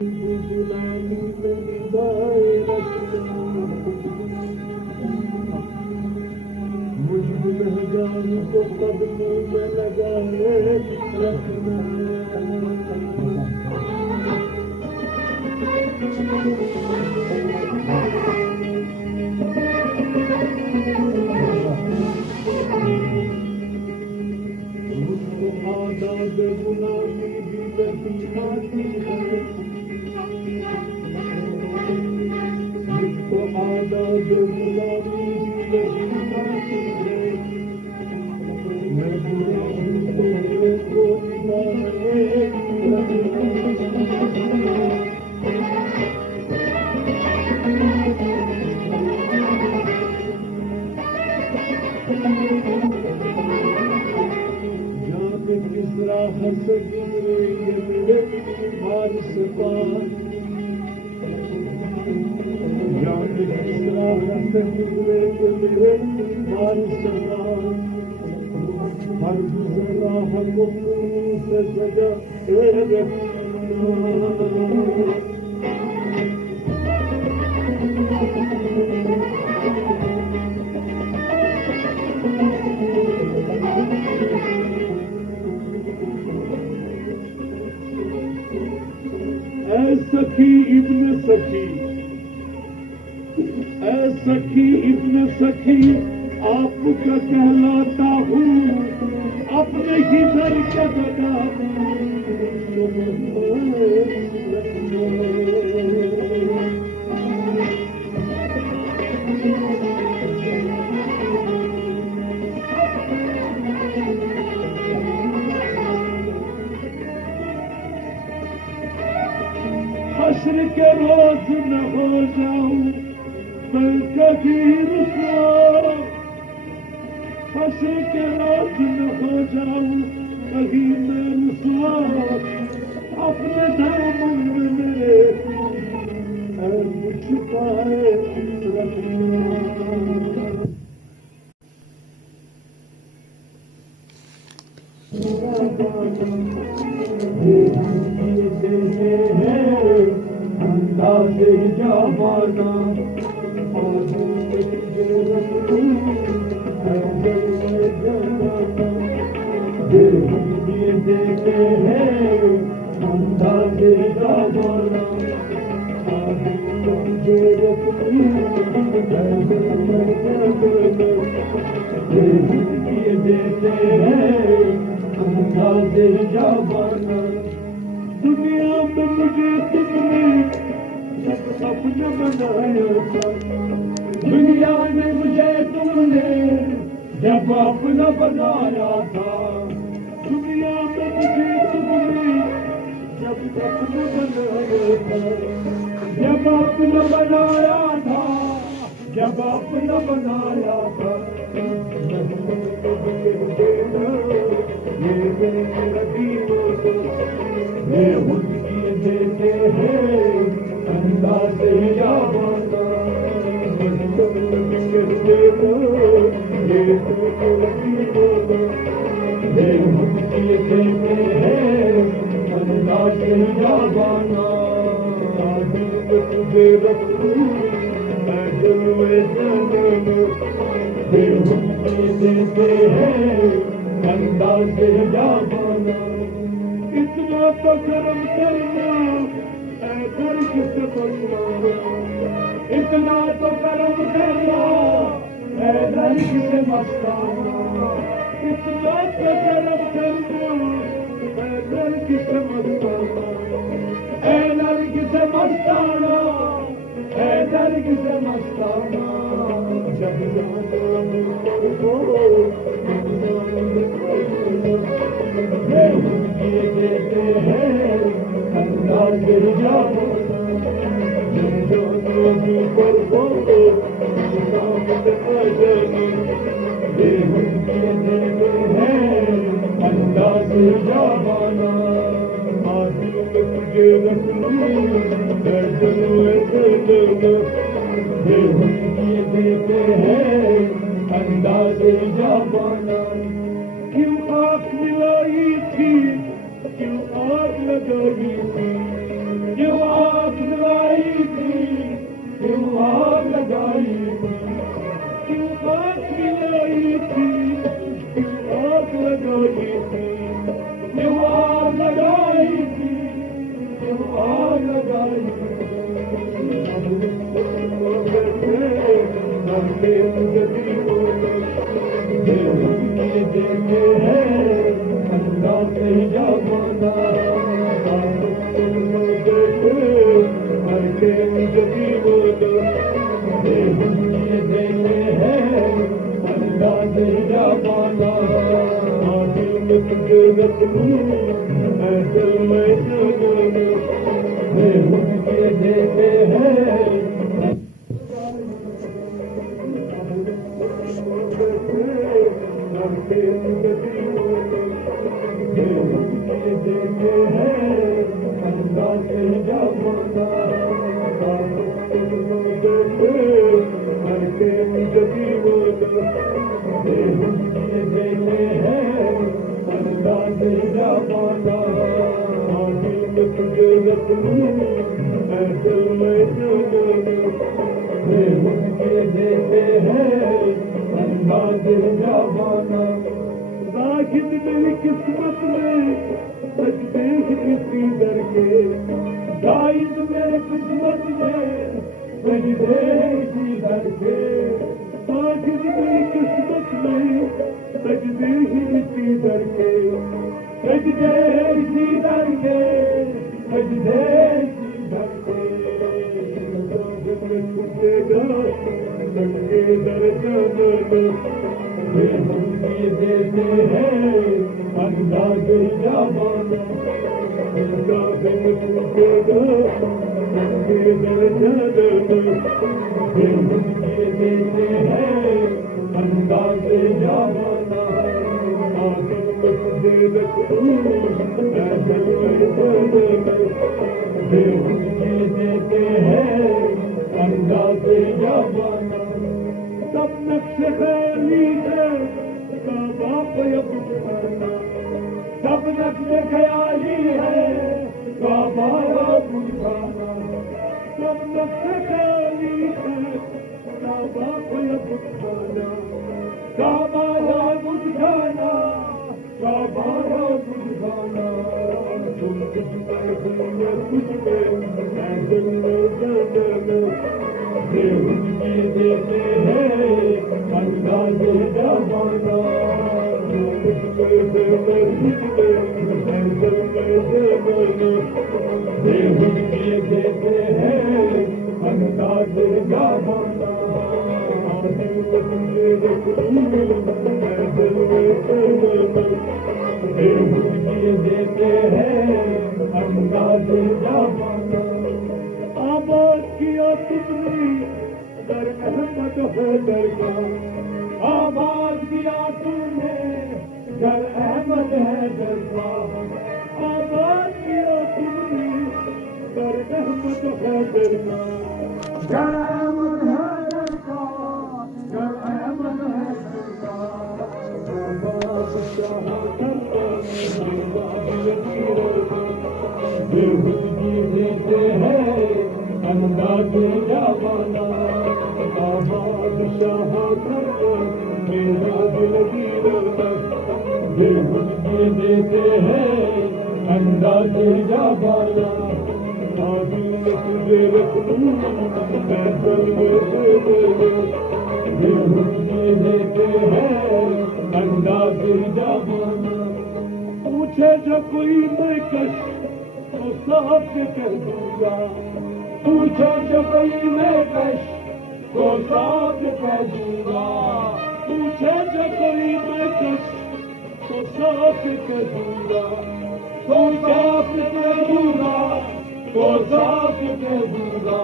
غلامی میں نبھائے رکھنا مجھ گنہگار کو قدموں میں لگائے رکھنا مجھ کو آداب غلامی بھی لگی آتی ہے مجھ کو آداب غلامی بھی لگی آتی ہے میں برا ہوں تو میرے کو نبھائے کس راہ سے گزرے یہ میرے وارث پاس جان کس راہ سے گزرے یہ میرے وارث پاس ہر گزر راہ کو خون سے سجا رکھنا اے سخی ابن سخی اے سخی ابن سخی آپ کا کہلاتا ہوں اپنے ہی گھر کے بتا حشر کے روز نہ ہو جاؤں میں کبھی رسوا حشر کے روز نہ ہو جاؤں کبھی میں رسوا اپنے دامن میں میرے چھپائے رکھنا جانا دیتے ہیں اندازے جانا دیتے ہیں اندازے جانا دنیا میں مجھے تم نے اپنا بنایا تھا دنیا میں مجھے تم نے جب اپنا بنایا تھا دنیا میں مجھے تم نے جب اپنا بنایا تھا جب اپنا بنایا تھا جب اپنا بنایا تھا یہ ان کی دیتے ہیں اندازے جانا اندازے جانا تجھے رکھوں دیتے ہیں اندازے جانا اتنا تو کرم کرنا اے گھر کس بننا اتنا تو کرم کرنا اے گھر کس مستانا اتنا تو کرم کرنا اے گھر کس مستانا اے گھر کس مستانا اے گھر کس مستانا جب دیتے ہیں اندازے جانا پر اندازے جانا آدمی میں تجھے رکھوں دیتے ہیں اندازے جانا کیوں آنکھ ملائی تھی کیوں آگ لگائی تھی کیوں میری قسمت میں سجدے کسی در کے جائز میرے قسمت میں سجدے کسی در کے ساجد میری قسمت میں سجدے کسی در کے سجدے کسی در کے سجدے کسی در کے چھوٹے گا سجدے در جانا دیتے ہیں انداز جوانہ انداز چھوٹے گا سجدے در جانا دیتے ہیں انداز جوانہ آدم تجھے رکھوں ایسے دیتے ہیں انداز جوانہ سب نقش خیالی ہے کعبہ قیب بٹھانا سب نقش خیالی ہے کعبہ بٹھانا سب نقش خیالی ہے کعبہ قیب بٹھانا کعبہ بٹھانا کعبہ بٹھانا تم کچھ میں کچھ میں ایسے میں جانا دیتے ہیں انداز جوانہ دیتے ہیں انداز جوانہ دیتے ہیں انداز جوانہ آباد کیا تم نے در احمد حیدر کا آباد کیا تم نے در احمد حیدر کا آباد کیا تم نے در احمد حیدر کا در احمد حیدر کا در احمد حیدر کا آباد شاہ کرتا دیتے ہیں انداز جوانہ آباد شاہ کرتا میرا دل گیرتا دیتے ہیں انداز جوانہ آدم تجھے رکھوں فیصل میں دیتے ہیں انداز جوانہ پوچھے جو کوئی میں کش تو صاحب سے کہہ دوں گا پوچھے جو کوئی میں کش تو صاحب سے کہہ دوں گا پوچھے جو کوئی میں کش تو صاحب سے کہہ دوں گا تو صاحب سے کہہ دوں گا تو صاحب سے کہہ دوں گا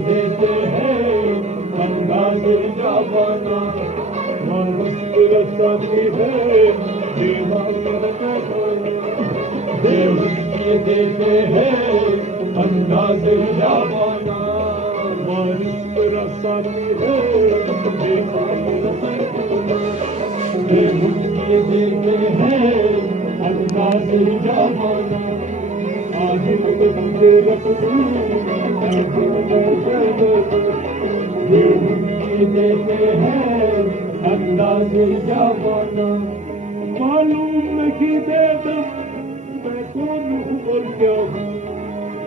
دیتے ہیں انداز جوانہ رساتی ہے دیتے ہیں انداز جوانہ مانس رساتی ہے دیتے ہیں انداز جوانہ آج تجھے رکھوں دیتے ہیں انداز جوانہ معلوم نہیں دے دم میں کون ہوں اور کیا ہوں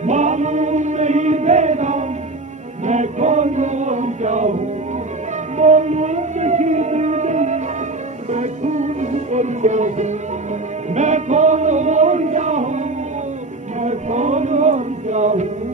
معلوم نہیں دے دم میں کون ہوں اور کیا ہوں معلوم نہیں دے دم میں کون ہوں اور کیا ہوں میں کون ہوں اور کیا ہوں میں کون اور کیا ہوں